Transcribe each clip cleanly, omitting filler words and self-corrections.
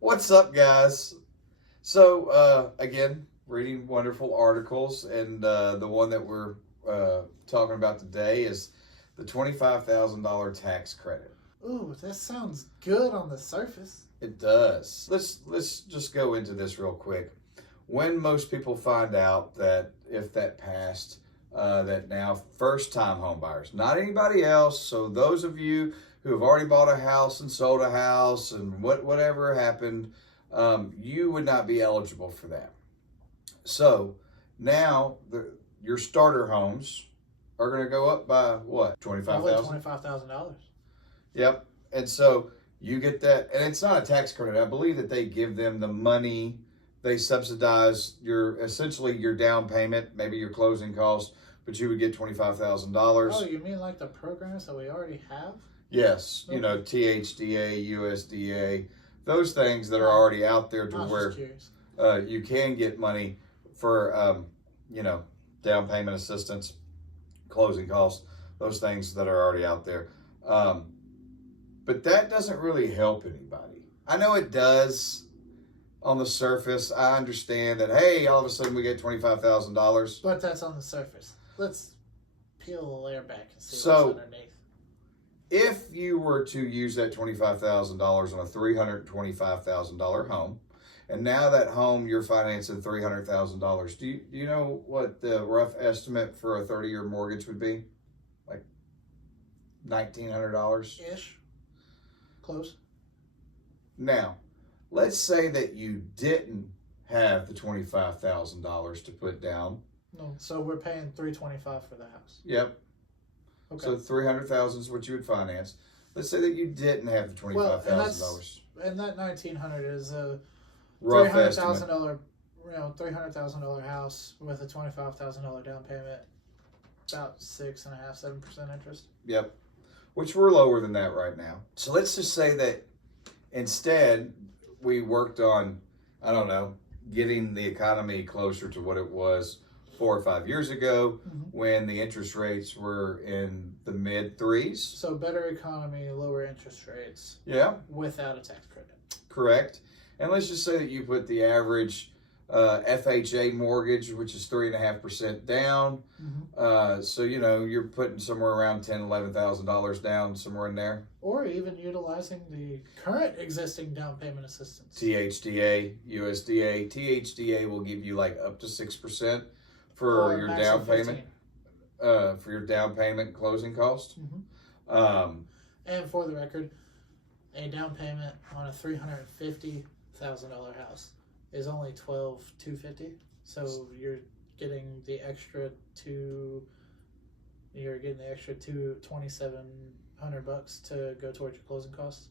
What's up, guys? So, again, reading wonderful articles, and the one that we're talking about today is the $25,000 tax credit. Ooh, that sounds good on the surface. It does. Let's just go into this real quick. When most people find out that if that passed, that now first-time home buyers, not anybody else. So those of you who have already bought a house and sold a house and whatever happened, you would not be eligible for that. So now your starter homes are going to go up by what? $25,000. $25,000. Yep. And so you get that, and it's not a tax credit. I believe that they give them the money. They subsidize essentially your down payment, maybe your closing costs, but you would get $25,000. Oh, you mean like the programs that we already have? Yes, Okay. THDA, USDA, those things that are already out there to where you can get money for, down payment assistance, closing costs, those things that are already out there. But that doesn't really help anybody. I know it does on the surface. I understand that, hey, all of a sudden we get $25,000. But that's on the surface. Let's peel the layer back and see So, what's underneath. If you were to use that $25,000 on a $325,000 home, and now that home you're financing $300,000, do you know what the rough estimate for a 30-year mortgage would be? Like $1,900? Ish. Close. Now, let's say that you didn't have the $25,000 to put down. No, so we're paying $325 for the house. Yep. Okay. So $300,000 is what you would finance. Let's say that you didn't have the $25,000. And that $1,900 is a Rough $300,000, $300,000 house with a $25,000 down payment, about 6.5–7% interest. Yep. Which we're lower than that right now. So let's just say that instead we worked on, I don't know, getting the economy closer to what it was 4 or 5 years ago, when the interest rates were in the mid threes. So better economy, lower interest rates. Yeah. Without a tax credit. Correct. And let's just say that you put the average FHA mortgage, which is 3.5% down. So, you're putting somewhere around $10,000, $11,000 down, somewhere in there. Or even utilizing the current existing down payment assistance. THDA, USDA. THDA will give you like up to 6% for your down payment. For your down payment and closing cost. And for the record, a down payment on a $350,000 house is only $12,250. So you're getting the extra $2,700 to go towards your closing costs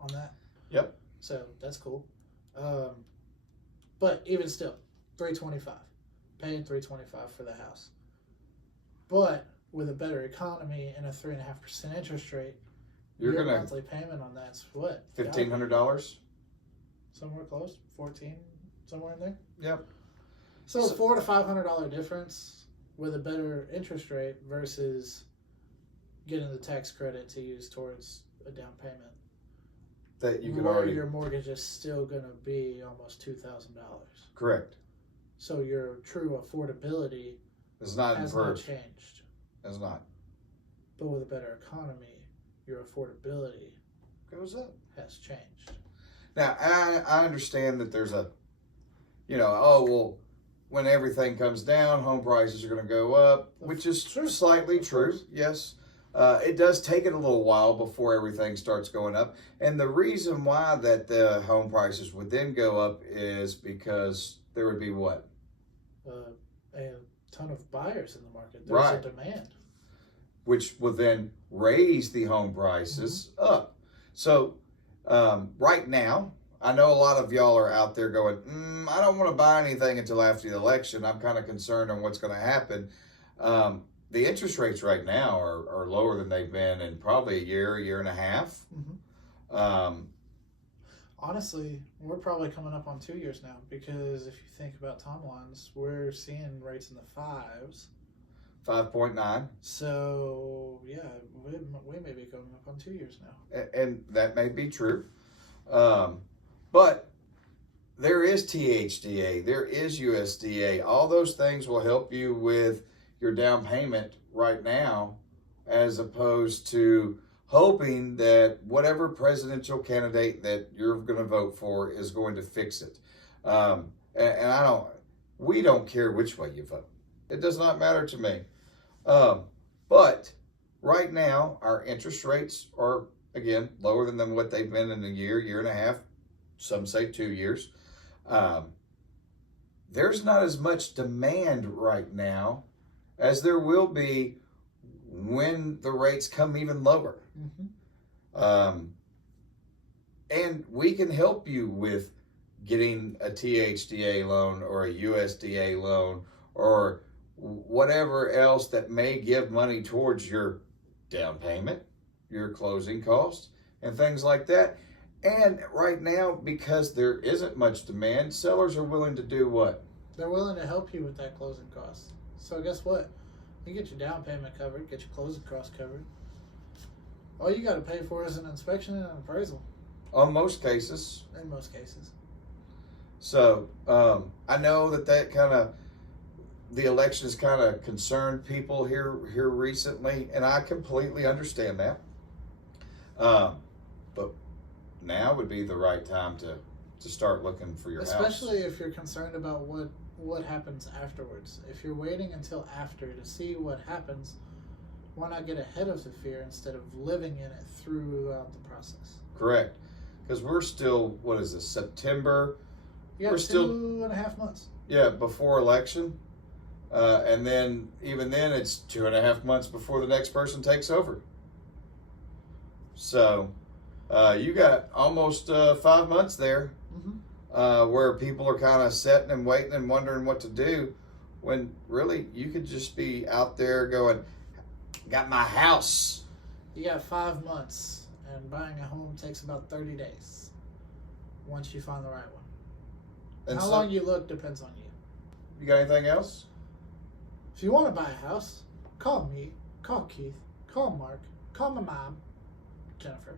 on that. Yep. So that's cool. But even still, $325. Paying $325 for the house. But with a better economy and a 3.5% interest rate, your monthly payment on that's what? $1,500? Somewhere close, 14, somewhere in there. Yep. So $400 to $500 difference with a better interest rate versus getting the tax credit to use towards a down payment. That you can your mortgage is still going to be almost $2,000. Correct. So your true affordability has not changed. Has not. But with a better economy, your affordability goes up. Has changed. Now, I understand that there's when everything comes down, home prices are going to go up, which is slightly true, yes. It does take it a little while before everything starts going up. And the reason why that the home prices would then go up is because there would be what? A ton of buyers in the market. There's a demand. Which will then raise the home prices up. So right now, I know a lot of y'all are out there going, I don't want to buy anything until after the election. I'm kind of concerned on what's going to happen. The interest rates right now are lower than they've been in probably a year and a half. Honestly, we're probably coming up on 2 years now, because if you think about timelines, we're seeing rates in the 5s. 5.9. So, yeah, we may be coming up on 2 years now. And that may be true. But is THDA, there is USDA. All those things will help you with your down payment right now, as opposed to hoping that whatever presidential candidate that you're going to vote for is going to fix it. And we don't care which way you vote. It does not matter to me. But right now, our interest rates are, again, lower than what they've been in a year and a half. Some say 2 years. There's not as much demand right now as there will be when the rates come even lower. Mm-hmm. And we can help you with getting a THDA loan or a USDA loan or whatever else that may give money towards your down payment, your closing costs, and things like that. And right now, because there isn't much demand, sellers are willing to do what? They're willing to help you with that closing cost. So guess what? You get your down payment covered, get your closing costs covered. All you got to pay for is an inspection and an appraisal. On most cases. In most cases. So I know that kind of, the elections kind of concerned people here recently, and I completely understand that. But now would be the right time to start looking for your house. Especially if you're concerned about what happens afterwards. If you're waiting until after to see what happens, why not get ahead of the fear instead of living in it throughout the process? Correct. Because we're still, what is this, September? Yeah, we're still 2.5 months. Yeah, before election. And then, even then, it's 2.5 months before the next person takes over. So, you got almost 5 months there. Mm-hmm. Where people are kind of sitting and waiting and wondering what to do, when really you could just be out there going, got my house. You got 5 months, and buying a home takes about 30 days once you find the right one. And how long you look depends on you. You got anything else? If you want to buy a house, call me, call Keith, call Mark, call my mom, Jennifer.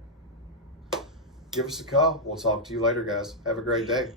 Give us a call. We'll talk to you later, guys. Have a great day.